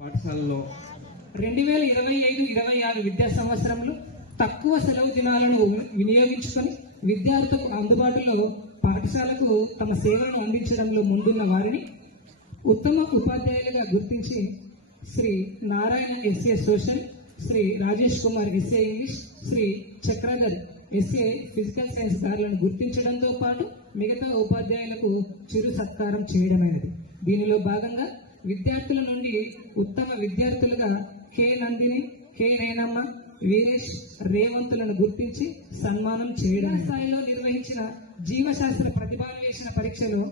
పాఠశాలలో 2025-26 విద్యా సంవత్సరంలో తక్కువ సెలవు దినాలను వినియోగించుకొని విద్యార్థులకు అందుబాటులో పాఠశాలకు తమ సేవలను అందించడంలో ముందున్న వారిని ఉత్తమ ఉపాధ్యాయులుగా గుర్తించి Shri Narayana SA social, Shri Rajesh Kumar SA English, Shri Chakradhar SA physical science గారులను గుర్తించడంతో పాటు మిగతా ఉపాధ్యాయులకు చిరు సత్కారం చేయడమైనది. దీనిలో భాగంగా విద్యార్థుల నుండి ఉత్తమ విద్యార్థులుగా కె నందిని, కె రేణమ్మ, వీరేష్, రేవంతులను గుర్తించి సన్మానం చేయడం. స్థాయిలో నిర్వహించిన జీవశాస్త్ర ప్రతిభాన్వేషణ పరీక్షలో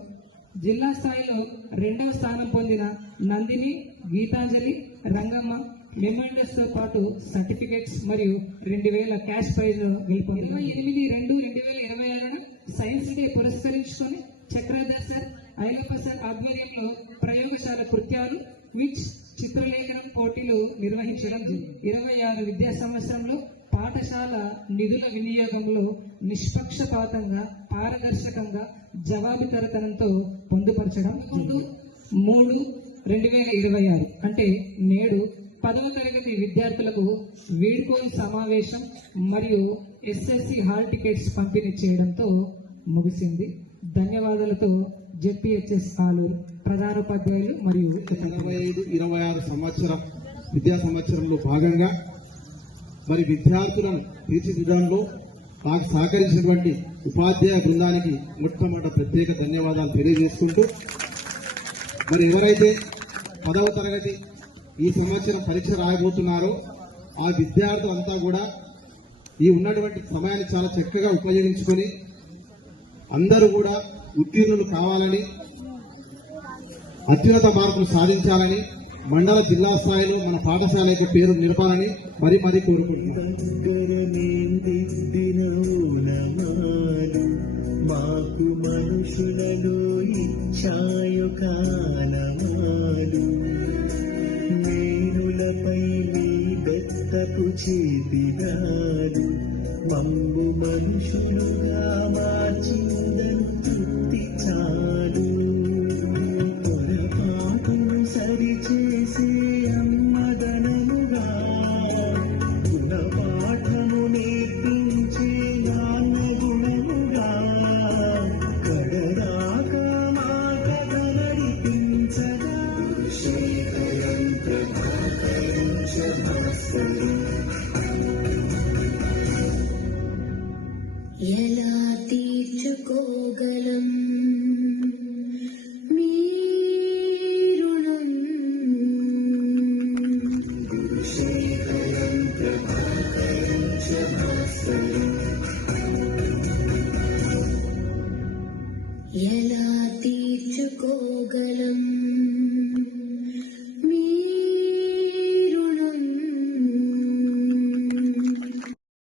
జిల్లా స్థాయిలో 2వ స్థానం పొందిన నందిని, గీతాంజలి, రంగమ్మ మెమోండోస్ తో పాటు సర్టిఫికెట్స్ మరియు 2000 క్యాష్ ప్రైజ్ గెలుపొందారు. 28-2-2026 సైన్స్ డే పురస్కరించుకొని చక్రధర్ సార్, ఐలప్ప సార్ ఆధ్వర్యంలో ప్రయోగశాల కృత్యాలు విచ్ చిత్రలేఖనం పోటీలు నిర్వహించడం. 26 విద్యా సంవత్సరంలో పాఠశాల నిధుల వినియోగంలో నిష్పక్షపాతంగా, పారదర్శకంగా, జవాబుదారీతనంతో పొందుపరచడం. 3/3/2026 అంటే నేడు 10వ తరగతి విద్యార్థులకు వీడ్కోలు సమావేశం మరియు ఎస్ఎస్సి హాల్ టికెట్స్ పంపిణీ చేయడంతో ముగిసింది. ధన్యవాదాలతో జెడ్పీహెచ్ఎస్ ఆలూరు ప్రధానోపాధ్యాయులు మరియు 25-26 విద్యా సంవత్సరంలో భాగంగా మరి విద్యార్థులను తీర్చిదిద్దడంలో నాకు సహకరించినటువంటి ఉపాధ్యాయ బృందానికి మొట్టమొదట ప్రత్యేక ధన్యవాదాలు తెలియజేసుకుంటూ, మరి ఎవరైతే 10వ తరగతి ఈ సంవత్సరం పరీక్ష రాయబోతున్నారో ఆ విద్యార్థులంతా కూడా ఈ ఉన్నటువంటి సమయాన్ని చాలా చక్కగా ఉపయోగించుకొని అందరూ కూడా ఉత్తీర్ణులు కావాలని, అత్యున్నత మార్కులు సాధించాలని, మండల జిల్లా స్థాయిలో మన పాఠశాల యొక్క పేరు నిలపాలని మరీ కోరుకుంటున్నాను. మాకు మనుషులలో ఇచ్చాయు కాలమాలు, మేనులపై మీ బెత్తపు చేతిదాలు, మమ్ము మనుషులుగా మార్చిందని తృప్తి చాలు. పొరపాటును సరిచేసే అమ్మదనముగా, గుణపాఠము నేర్పించే నాన్న గుణముగా, కడదాకా మా కథ నడిపించగా ఎలా తీర్చుకోగలం మీ రుణం? గురుశేఖరం ప్రభాకరం